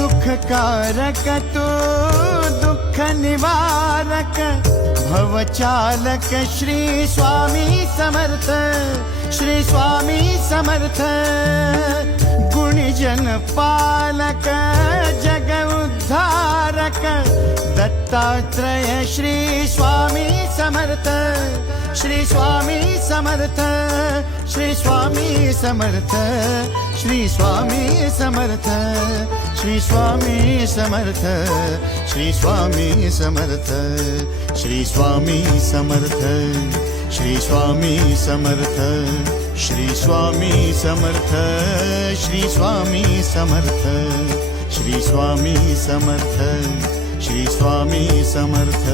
सुखकारक तू दुःख निवारक भवचालक श्री स्वामी समर्थ श्री स्वामी समर्थ गुणीजन पालक जग उद्धारक दत्तात्रय श्री स्वामी समर्थ श्री स्वामी समर्थ श्री स्वामी समर्थ श्री स्वामी समर्थ श्री स्वामी समर्थ श्री स्वामी समर्थ श्री स्वामी समर्थ श्री स्वामी समर्थ श्री स्वामी समर्थ श्री स्वामी समर्थ श्री स्वामी समर्थ श्री स्वामी समर्थ